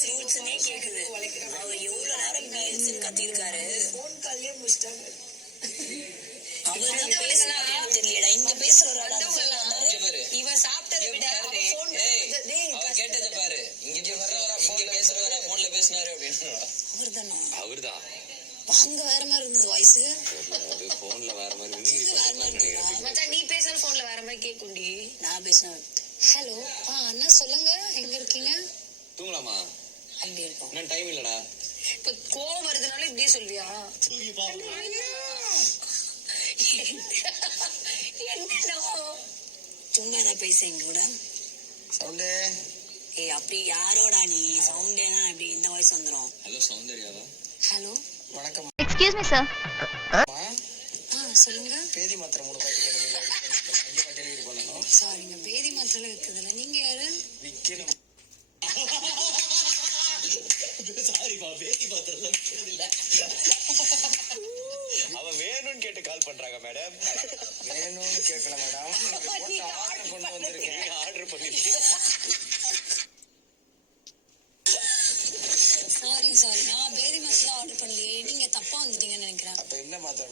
Rules ரூல்ஸ்னே கேக்குது. அவர் எவ்வளவு நேரம் பேசுன்னு கத்திருக்காரு. போன் காலியே முடிச்சிட்டாங்க. அவர்தான் பேசினாரே தெரியலடா. இங்க பேசுறாரு. இவன் சாப்பிட்டதை விட போன் கேட்டதை பாரு. இங்க வர்றவரா போன்ல பேசுறவரா போன்ல பேசினாரு அப்படின்னு. அவர்தான் அங்க வேற மாதிரி இருந்தது வாய்ஸ். போன்ல வேற மாதிரி வேற மாதிரி மச்சான். நீ பேசுற போன்ல வேற மாதிரி கேக்குண்டி. நான் பேசினேன். ஹலோ அண்ணா சொல்லுங்க, எங்க இருக்கீங்க? தூங்கலாமா? அப்படி இருக்கும். நான் டைம் இல்லடா. இப்ப கோவம் வருதுனால இப்படியே சொல்வியா? சும்மா ஏதாவது பேச எங்க கூட சவுண்டே. ஏய் அப்படி யாரோடா நீ? சவுண்டேனா அப்படி இந்த வாய்ஸ் வந்துரும். ஹலோ சௌந்தர்யாவா? ஹலோ வணக்கம். Excuse me sir. சொல்லுங்க. பேதி மாத்திரை மூணு பாக்கெட் கேட்டீங்க. டெலிவரி பண்ணனும். சாரிங்க, பேதி மாத்திரை இருக்குதுல்ல. நீங்க யாரு? விக்கணும். சாரிமா, பேதி மாத்திரை விக்கிறது இல்ல. அவ வேணும்னு கேட்டு கால் பண்றாங்க மேடம். வேணும்னு கேட்கல மேடம். ஆர்டர் கொண்டு வந்திருக்கேன். ஆர்டர் பண்ணிருக்கீங்க. சாரி நான் பேதி மாத்திரை ஆர்டர் பண்ணலையே. நீங்க தப்பா வந்துட்டீங்கன்னு நினைக்கிறேன். அப்ப என்ன மாத்திரை?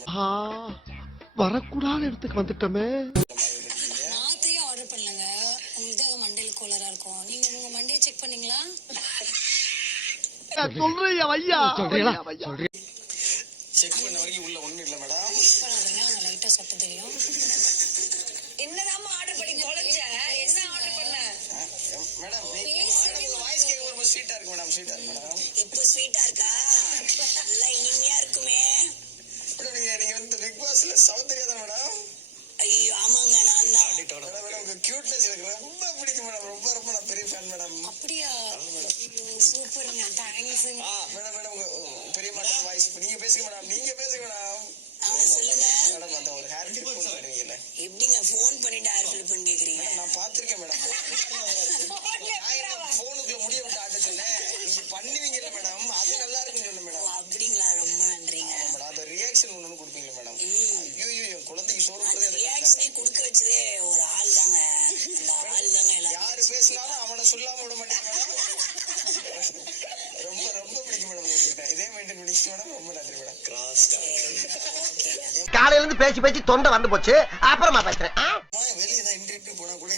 வரக்கூடாத இடத்துக்கு வந்துட்டோமே. மாத்திரையே ஆர்டர் பண்ணலங்க. உங்களுக்கு தான் மண்டையில கோளரா இருக்கும். நீங்க உங்க மண்டையை செக் பண்ணீங்களா? சொல்றியா ஐயா? செக் பண்ண வரைக்கும் உள்ள ஒண்ணும் இல்ல மேடம். அவங்க லைட்டா சொட்ட தெரியும். என்னதாம்மா ஆர்டர் பண்ணி தொலைஞ்ச? என்ன ஆர்டர் பண்ண மேடம்? உங்க வாய்ஸ் கேட்க ரொம்ப ஸ்வீட்டா இருக்கு மேடம். ஸ்வீட்டா இருக்கு மேடம். இப்போ ஸ்வீட்டா இருக்கா? நல்லா இனிமையா இருக்குமே. மேடம் நீங்க வந்து பிக் பாஸ்ல சௌந்தர்யா தான் மேடம்? ஐயோ ஆமாங்க, நான் தான். மேடம் உங்க கியூட்னஸ் எனக்கு ரொம்ப பிடிக்கும் மேடம். ரொம்ப ரொம்ப நான் பெரிய ஃபேன் மேடம். அப்படியா? சூப்பருங்க, தேங்க்ஸ். மேடம் உங்க பெரிய மேடம் வாய்ஸ். இப்ப நீங்க பேசுங்க மேடம். நீங்க பேசுங்க மேடம். சொல்லுங்க மேடம். அந்த ஒரு ஹேர் கிளிப் போன் பண்ணுவீங்கல்ல, எப்படிங்க ஃபோன் பண்ணிட்டு ஹேர் கிளிப் பண்ணி கேக்குறீங்க? நான் பாத்திருக்கேன் மேடம். போனுக்குள்ள முடிய விட்டு ஆட்ட சொன்னேன். நீங்க பண்ணுவீங்கல்ல மேடம், அது நல்லா இருக்குன்னு சொன்னேன் மேடம். அப்படிங்களா? ரொம்ப நன்றிங்க மேடம். அந்த ரியாக்ஷன் ஒண்ணு கொடுப்பீங்க மேடம். ஐயோ என் குழந்தைக்கு சோறு ரியாக்ஷனே கொடுக்க வச்சதே ஒரு ஆள் தாங்க. அந்த ஆள் தாங்க யாரு பேசினாலும் அவனை சொல்லாம விட மாட்டேங்க மேடம். ரொம்ப ரொம்ப பிடிக்கும் மேடம் உங்ககிட்ட. இதே மெயின்டைன் பண்ணிக்க மேடம். ரொம்ப நன்றி மேடம். காலையில இருந்து பேசி பேசி தொண்டை வந்து போச்சு. அப்புறமா பேசுறேன். வெளியே ஏதாவது இன்டர்வியூ போனா கூட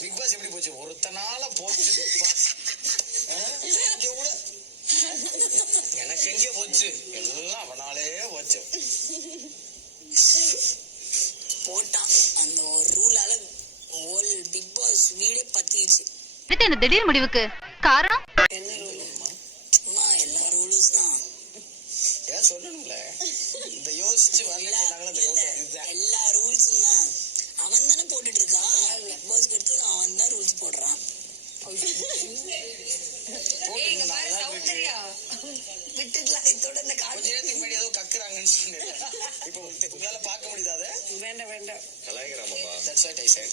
பிக் பாஸ் எப்படி போச்சு? ஒருத்தனால போச்சு பிக் பாஸ். இங்க கூட எனக்கு எங்க போச்சு? எல்லாம் அவனாலே போச்சு. போட்டான் அந்த ஒரு ரூலால ஹோல் பிக் பாஸ் வீடே பத்திடுச்சு. இந்த திடீர் முடிவுக்கு காரணம் என்ன ரூல்? சும்மா எல்லா ரூல்ஸ் தான். ஏன் சொல்லணும்ல, இந்த யோசிச்சு வரல. எல்லா ரூல்ஸும் தான் அவன் தானே போட்டுட்டு இருக்கான். பிக் பாஸ்க்கு அடுத்து அவன் தான் ரூல்ஸ் போடுறான். விட்டுலாம் இதோட இந்த கொஞ்ச நேரத்துக்கு முன்னாடி ஏதோ கக்குறாங்கன்னு சொன்னேன். இப்போ உங்களால பார்க்க முடியாது. வேண்டாம் கலாய்க்கிறாமாப்பா. That's what I said.